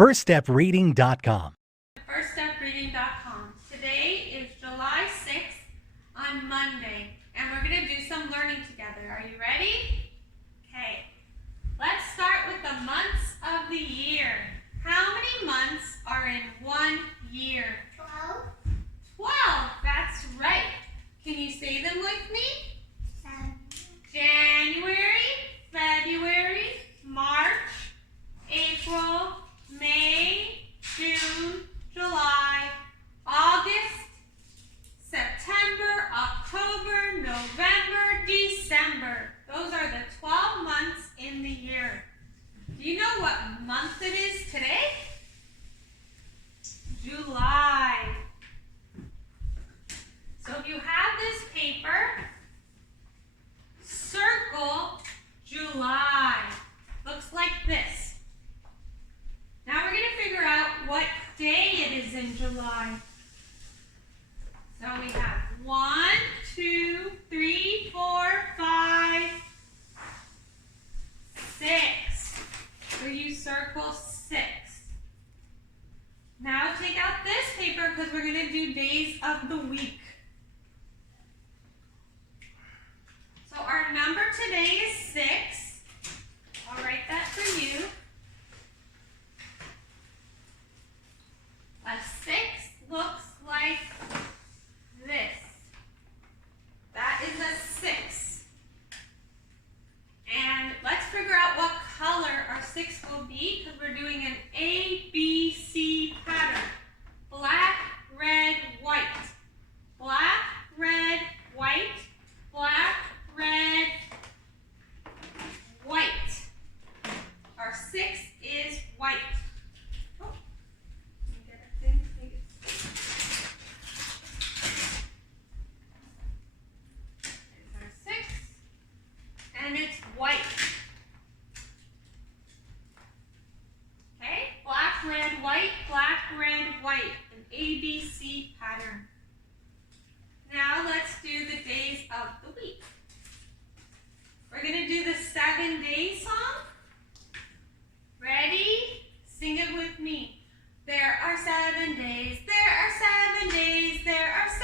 firststepreading.com. firststepreading.com. Today is July 6th on Monday, and we're going to do some learning together. Are you ready? Okay. Let's start with the months of the year. How many months are in 1 year? 12. 12. That's right. Can you say them with me? 7. January, February, March, April, May, June, July, August, September, October, November, December. Those are the 12 months in the year. Do you know what month it is today? July. So if you have this paper, circle July. Looks like this. Now we're going to figure out what day it is in July. So we have 1, 2, 3, 4, 5, 6. So you circle 6. Now take out this paper because we're going to do days of the week. So our number today is 6. I'll write that for you. A 6 looks like this. That is a 6. And let's figure out what color our 6 will be because we're doing an A, B, C pattern. Black, red, white. Black, red, white. Black, red, white. Our 6 is white. Oh, let me get a thing. It's our 6, and it's white. Okay, black, red, white, an ABC pattern. Now let's do the days of the week. We're going to do the 7-day song. Ready? Sing it with me. There are 7 days, there are 7 days, there are 7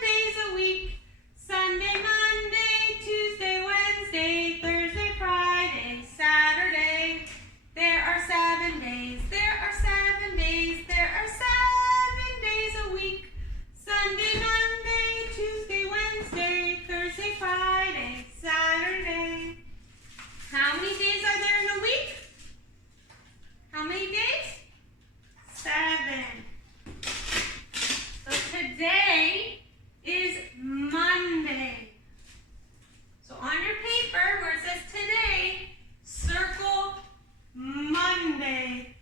days a week. Sunday, Monday, Tuesday, Wednesday, Thursday, Friday, Saturday. There are 7 days, there are 7 days, there are 7 days a week. Sunday, Monday, Tuesday, Wednesday, Thursday, Friday, Saturday. How many days are there in a week? How many days? 7. So today is Monday. So on your paper where it says today, circle Monday.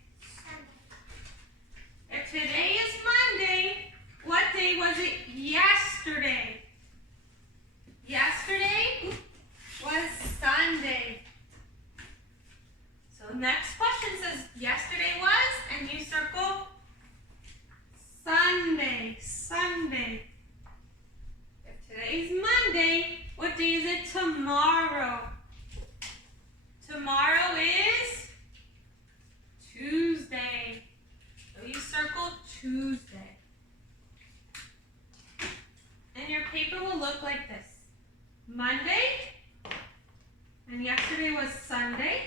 If today is Monday, what day was it yesterday? Yesterday was Sunday. So the next question says yesterday was, and you circle Sunday, Sunday. If today's Monday, what day is it tomorrow? Tomorrow is Tuesday. So you circle Tuesday. And your paper will look like this. Monday, and yesterday was Sunday,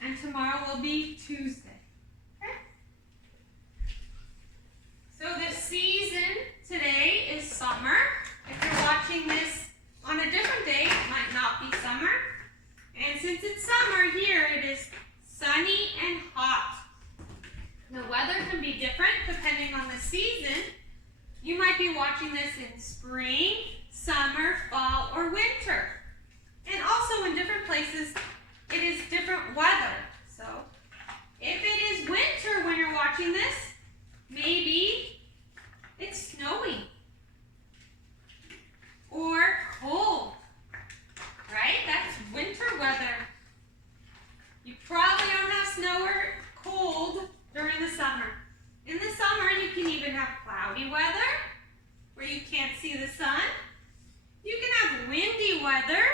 and tomorrow will be Tuesday. Okay? So the season today is summer. If you're watching this on a different day, it might not be summer. And since it's summer here, it is sunny and hot. The weather can be different depending on the season. You might be watching this in spring, summer, fall, or winter. And also in different places, it is different weather. So if it is winter when you're watching this, maybe it's snowing or cold, right? That's winter weather. You probably don't have snow or cold during the summer. In the summer, you can even have cloudy weather where you can't see the sun. You can have windy weather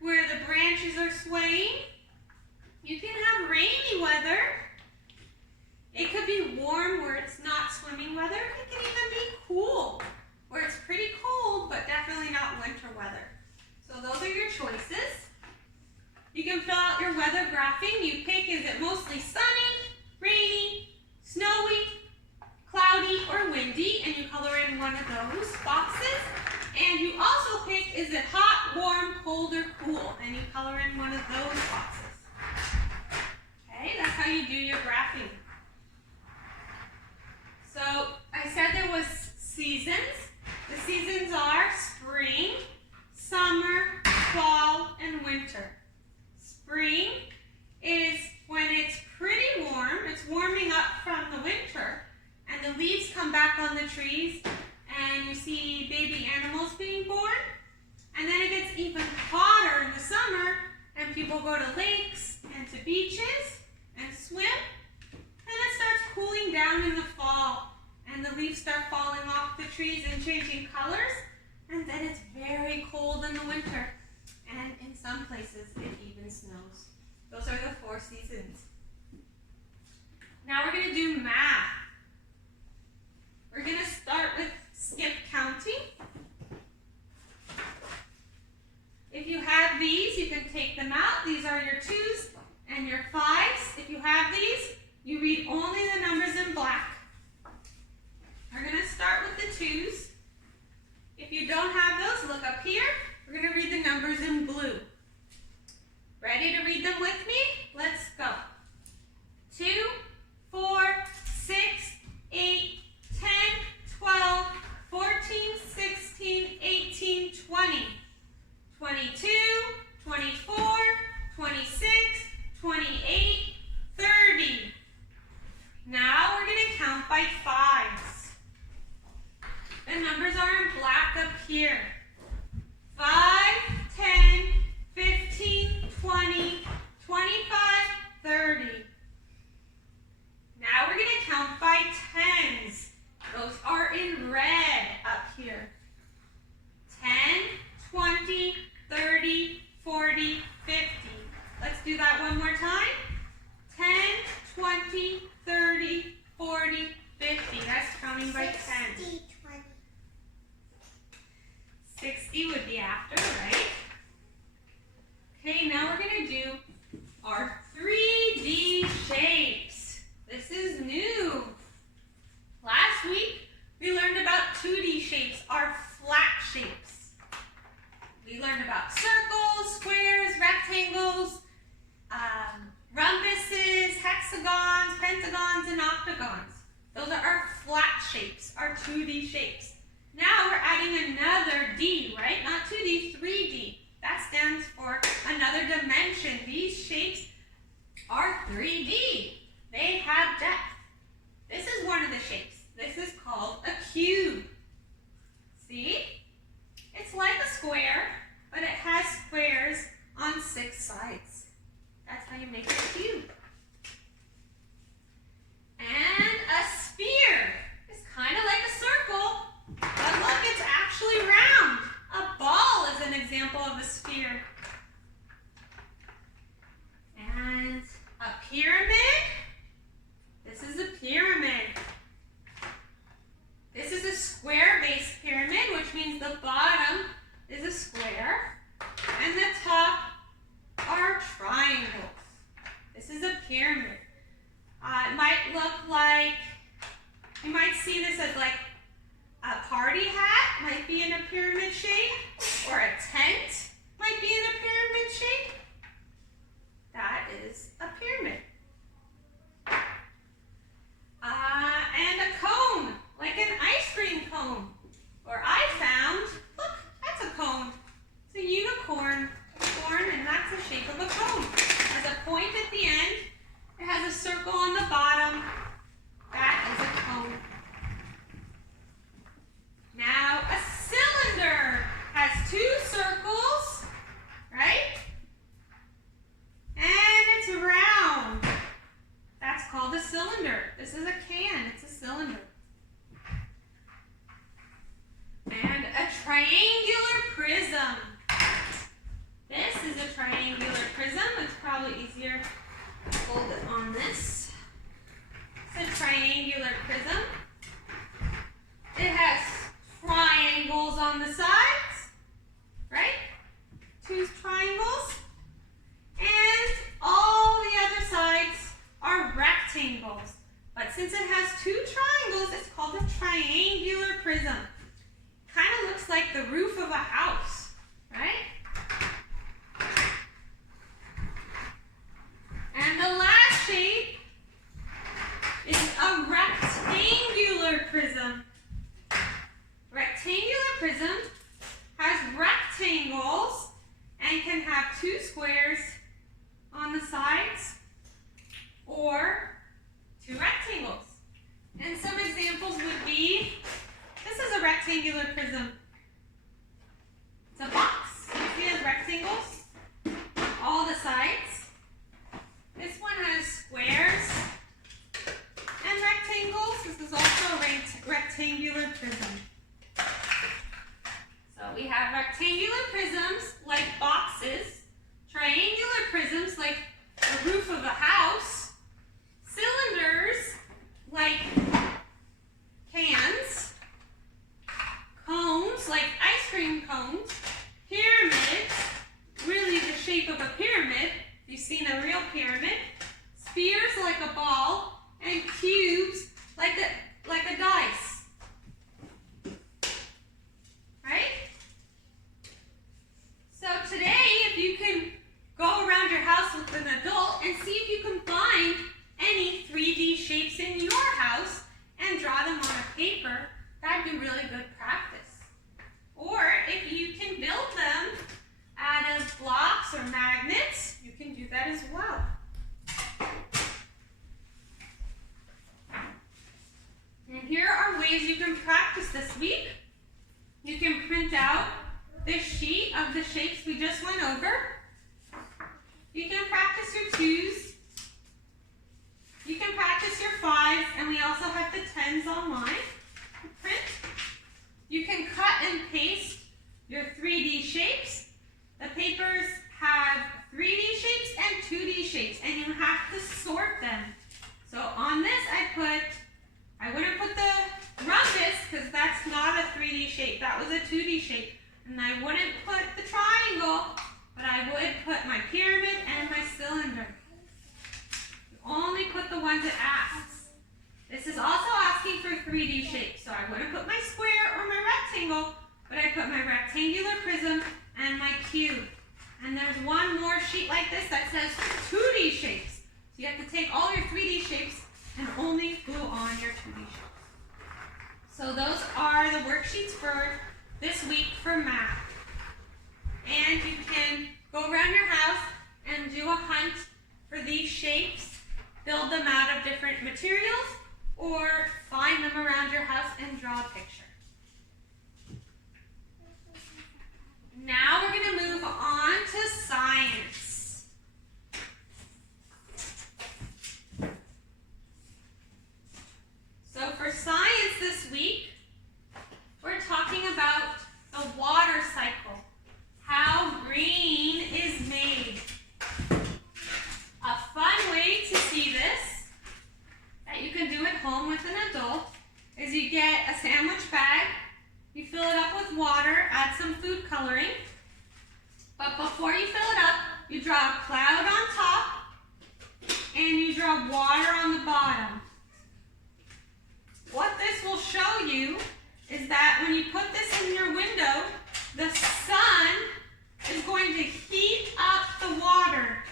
where the branches are swaying. You can have rainy weather thing you pick, is it mostly sunny, rainy, snowy, cloudy, or windy, and you color in one of those boxes. And you also pick, is it hot, warm, cold, or cool, and you color in one of those boxes. Okay, that's how you do your graphing. So I said there was seasons. The seasons are spring, summer, fall, and winter. Spring is when it's pretty warm. It's warming up from the winter, and the leaves come back on the trees, and you see baby animals being born. And then it gets even hotter in the summer, and people go to lakes and to beaches and swim. And it starts cooling down in the fall, and the leaves start falling off the trees and changing colors. And then it's very cold in the winter, and in some places it even snows. Those are the 4 seasons. Now we're going to do math. We're going to start with skip counting. If you have these, you can take them out. These are your 2s and your 5s. If you have these, you read only the numbers in black. We're going to start with the 2s. If you don't have those, look up here. We're going to read the numbers in blue. Ready to read them with me? Let's go. 2, 4, 6, 8, 10, 12, 14, 16, 18, 20, 22, 24, 26, 28, 30. Now we're going to count by 5s. The numbers are in black up here. 5, 10, 15, 20, 25, 30. Now we're going to count by 10s. Those are in red up here. 10, 20, 30, 40, 50. Let's do that one more time. 10, 20, 30, 40, 50. That's counting by 10. 60, 20. 60 would be after, right? Okay, now we're going to do our 3D shapes. This is new. Last week, we learned about 2D shapes, our flat shapes. We learned about circles, squares, rectangles, rhombuses, hexagons, pentagons, and octagons. Those are our flat shapes, our 2D shapes. Now we're adding another D, right? Not 2D, 3D. That stands for another dimension. These shapes are 3D. They have depth. This is one of the shapes. This is called a cube. See? It's like a square, but it has squares on 6 sides. That's how you make a cube. And a sphere is kind of like a circle, but look, it's actually round. A ball is an example of a sphere. And a pyramid. This is a pyramid. This is a square-based pyramid, which means the bottom is a square and the top are triangles. This is a pyramid. It might look like, you might see this as like a party hat, might be in a pyramid shape, or a tent might be in a pyramid shape. That is a pyramid. And a cone, like an ice cream cone. Or I found, look, that's a cone. It's a unicorn, and that's the shape of a cone. It has a point at the end. It has a circle on the bottom. That is a cone. Now, a cylinder has 2 circles, right? And it's round. That's called a cylinder. This is a can. It's a cylinder. And a triangular prism. This is a triangular prism. It's probably easier to hold it on this. It's a triangular prism. It has triangles on the sides, right? 2 triangles. And all the since it has two triangles, it's called a triangular prism. Kind of looks like the roof of a house, right? And the last shape is a rectangular prism. Rectangular prism has rectangles and can have two squares on the sides or two rectangles. And some examples would be, this is a rectangular prism. It's a box. You see it has rectangles, all the sides. This one has squares and rectangles. This is also a rectangular prism. So we have rectangular prisms like boxes, triangular prisms like the roof of a house, cylinders like cans, cones like ice cream cones, pyramids, really the shape of a pyramid. You've seen a real pyramid. Spheres like a ball, and cubes like a dice. Right? So today, if you can go around your house with an adult and see if you can find any 3D shapes in your house and draw them on a paper, that'd be really good practice. Or if you can build them out of blocks or magnets, you can do that as well. And here are ways you can practice this week. You can print out this sheet of the shapes we just went over. You can practice your 2s. You can practice your 5s, and we also have the 10s online. Print. You can cut and paste your 3D shapes. The papers have 3D shapes and 2D shapes, and you have to sort them. So on this I wouldn't put the rhombus because that's not a 3D shape. That was a 2D shape. And I wouldn't put the triangle, but I would put my pyramid and my cylinder. You only put the ones it asks. This is also asking for 3D shapes, so I wouldn't put my square or my rectangle, but I put my rectangular prism and my cube. And there's one more sheet like this that says 2D shapes. So you have to take all your 3D shapes and only glue on your 2D shapes. So those are the worksheets for this week for math. And you can go around your house and do a hunt for these shapes, build them out of different materials, or find them around your house and draw a picture. Now we're going to move on to science. So for science this week, we're talking about the water cycle, how green is made. A fun way to see this, that you can do at home with an adult, is you get a sandwich bag, you fill it up with water, add some food coloring, but before you fill it up, you draw a cloud on top, and you draw water on the bottom. What this will show you is that when you put this in your window, the sun is going to heat up the water.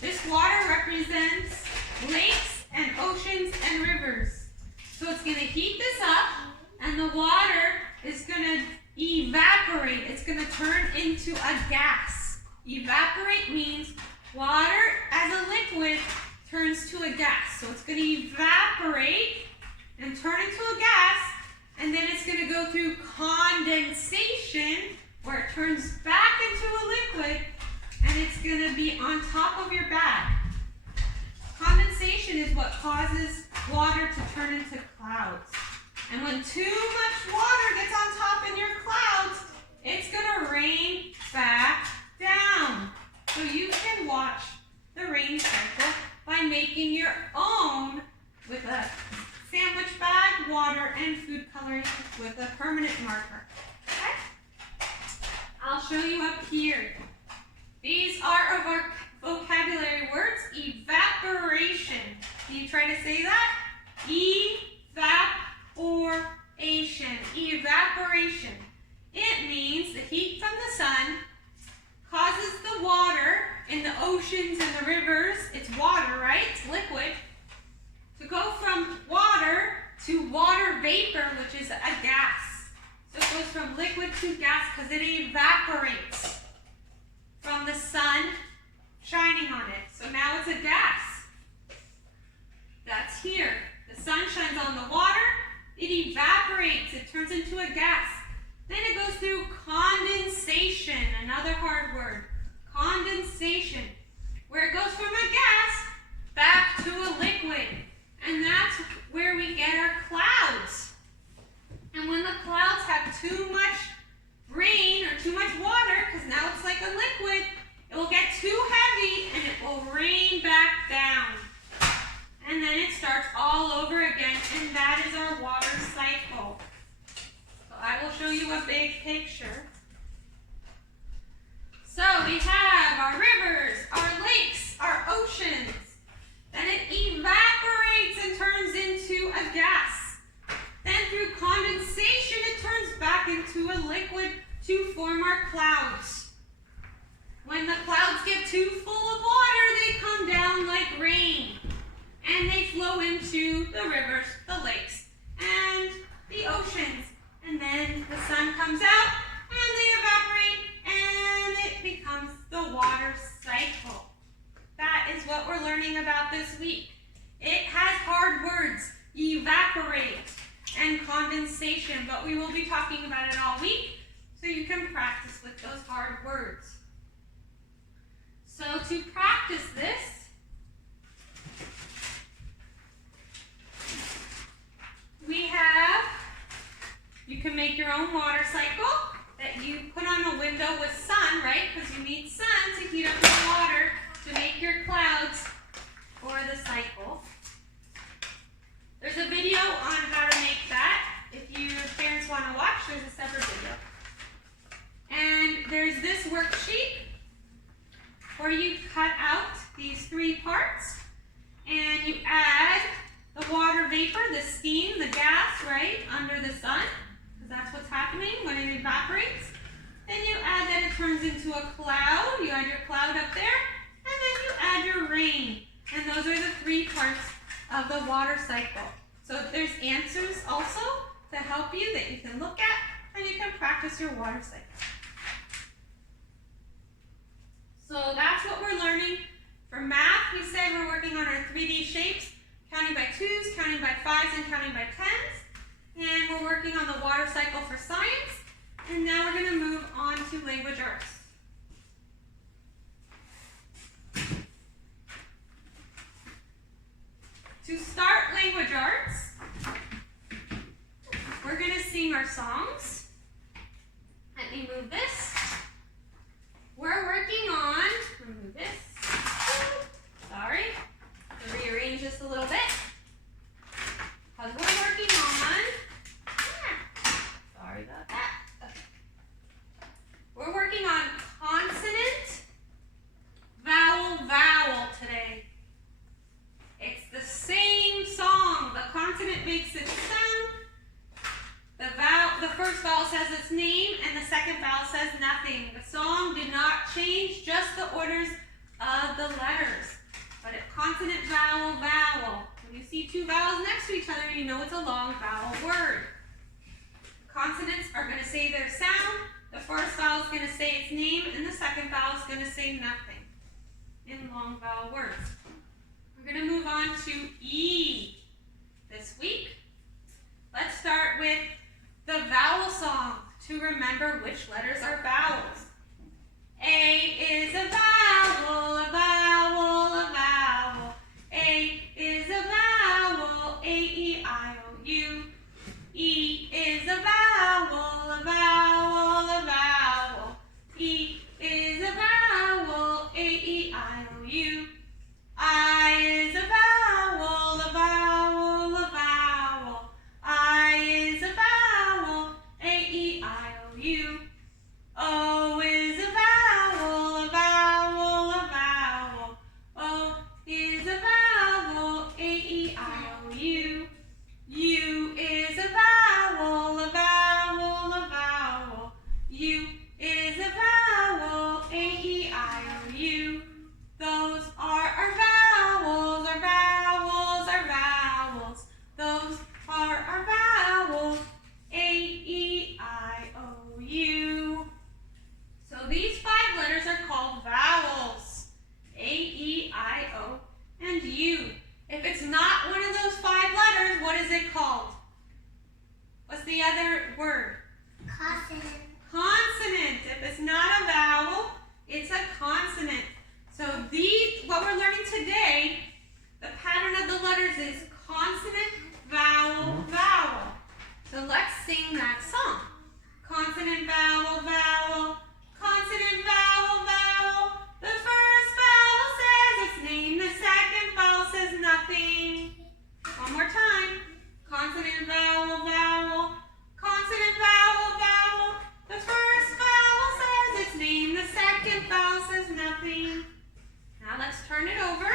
This water represents lakes and oceans and rivers. So it's going to heat this up, and the water is going to evaporate. It's going to turn into a gas. Evaporate means water as a liquid turns to a gas. So it's going to evaporate and turn into a gas, and then it's going to go through condensation, where it turns back into a liquid, and it's going to be on top of your bag. Condensation is what causes water to turn into clouds. And when too much water gets on top in your clouds, it's going to rain back down. So you can watch the rain cycle by making your own with a sandwich bag, water, and food coloring with a permanent marker. Okay? I'll show you up here. These are of our vocabulary words. Evaporation. Can you try to say that? Evaporation. Evaporation. It means the heat from the sun causes the water in the oceans and the rivers, it's water, right? It's liquid, to go from water to water vapor, which is a gas. So it goes from liquid to gas because it evaporates from the sun shining on it. So now it's a gas. That's here. The sun shines on the water, it evaporates, it turns into a gas. Then it goes through condensation, another hard word. Condensation, where it goes from a gas back to a liquid. And that's where we get our clouds. And when the clouds have too much rain or too much water, because now it's like a liquid, it will get too heavy and it will rain back down. And then it starts all over again, and that is our water cycle. So I will show you a big picture. So we have our rivers, our lakes, our oceans. Then it evaporates and turns into a gas. Then through condensation, it turns back into a liquid to form our clouds. When the clouds get too full of water, they come down like rain. And they flow into the rivers, the lakes, and the oceans. And then the sun comes out, and they evaporate, and it becomes the water cycle. That is what we're learning about this week. It has hard words, evaporate and condensation, but we will be talking about it all week, so you can practice with those hard words. So to practice this, you can make your own water cycle that you put on a window with sun, right? Because you need sun to heat up the water to make your clouds for the cycle. There's a video on how to make that. If your parents want to watch, there's a separate video. And there's this worksheet where you cut out these 3 parts and you add the water vapor, the steam, the gas, right, under the sun, because that's what's happening when it evaporates. Then you add that it turns into a cloud. You add your cloud up there, and then you add your rain. And those are the 3 parts of the water cycle. So there's answers also to help you that you can look at, and you can practice your water cycle. So that's what we're learning. For math, we said we're working on our 3D shapes, counting by 2s, counting by 5s, and counting by 10s. And we're working on the water cycle for science. And now we're going to move on to language arts. To start language arts, we're going to sing our songs. Let me move this. We're working on, remove this. Sorry. Rearrange this a little bit. Because we're working on, sorry about that. Okay. We're working on consonant, vowel today. It's the same song. The consonant makes its sound. The first vowel says its name, and the second vowel says nothing. The song did not change, just the orders of the letters. But it's consonant, vowel. When you see 2 vowels next to each other, you know it's a long vowel word. Consonants are going to say their sound. The first vowel is going to say its name, and the second vowel is going to say nothing in long vowel words. We're going to move on to E this week. Let's start with the vowel song to remember which letters are vowels. A is a vowel, a vowel, a vowel. A is a vowel, A-E-I-O-U. E is a vowel, a vowel, a vowel. E is a vowel, A-E-I-O-U. I is a vowel, a vowel, a vowel. I is a vowel, A-E-I-O-U. O word? Consonant. Consonant. If it's not a vowel, it's a consonant. So what we're learning today, the pattern of the letters is consonant, vowel, vowel. So let's sing that song. Consonant, vowel, vowel. Consonant, vowel, vowel. The first vowel says its name, the second vowel says nothing. One more time. Consonant, vowel, vowel. Consonant, vowel, vowel. The first vowel says its name, the second vowel says nothing. Now let's turn it over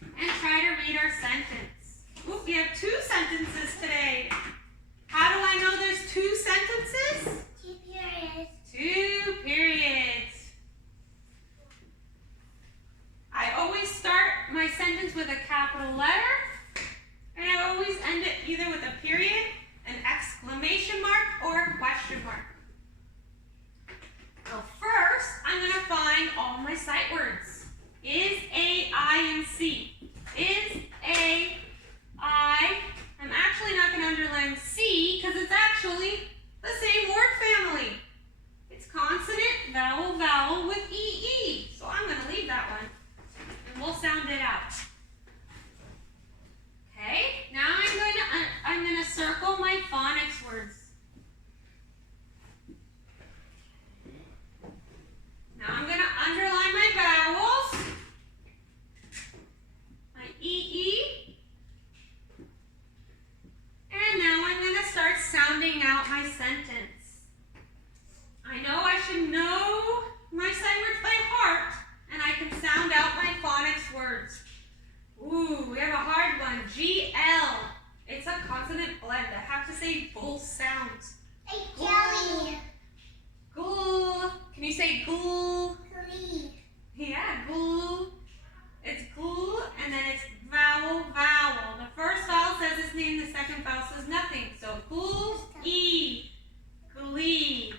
and try to read our sentence. Ooh, we have 2 sentences today. How do I know there's 2 sentences? 2 periods. 2 periods. I always start my sentence with a capital letter, and I always end it either with a period, an exclamation mark, or a question mark. So first, I'm going to find all my sight words. Is, A, I, and C. Is, A, I. I'm actually not going to underline C because it's actually the same word family. It's consonant, vowel, vowel with EE. So I'm going to leave that one and we'll sound it out. Okay, now I'm going to circle my phonics words. Now I'm going to underline my vowels, my EE, and now I'm going to start sounding out my sentence. I know I should know my sight words by heart, and I can sound out my phonics words. Ooh, we have a hard one. GL. It's a consonant blend. I have to say both sounds. A jelly. Ghoul. Can you say ghoul? Glee. Yeah, ghoul. It's ghoul, and then it's vowel, vowel. The first vowel says its name, the second vowel says nothing. So ghoul, E. Glee.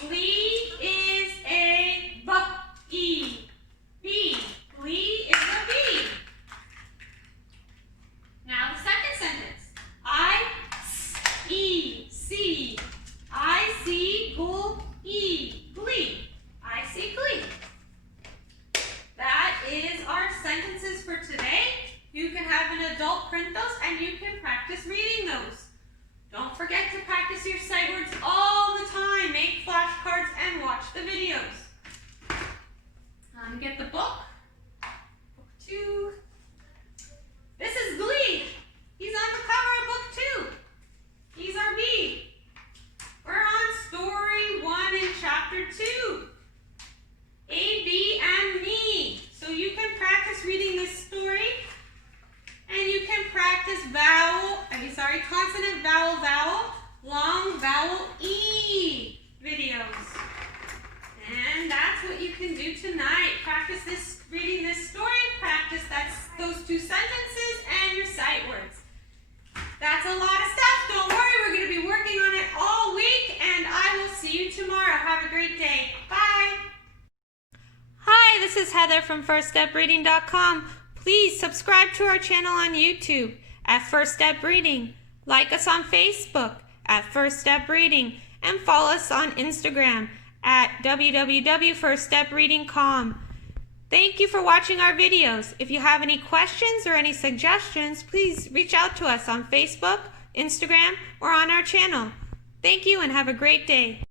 Glee is a B. B. Glee is a B. Now the second sentence. I, E, C. I see ghoul, E. Glee. I see glee. That is our sentences for today. You can have an adult print those and you can practice reading those. Don't forget to practice your sight words all the time. Make flashcards and watch the videos. Get the book. Book 2. This is Glee. He's on the cover of book 2. He's our B. We're on story 1 in chapter 2. A, B, and me. So you can practice reading this story, and you can practice consonant, vowel, vowel, long vowel E videos. And that's what you can do tonight. Practice this, reading this story, practice those 2 sentences and your sight words. That's a lot of stuff. Don't worry, we're going to be working on it all week, and I will see you tomorrow. Have a great day. Bye. Hi, this is Heather from FirstStepReading.com. Please subscribe to our channel on YouTube at First Step Reading. Like us on Facebook at First Step Reading, and follow us on Instagram at www.firststepreading.com. Thank you for watching our videos. If you have any questions or any suggestions, please reach out to us on Facebook, Instagram, or on our channel. Thank you and have a great day.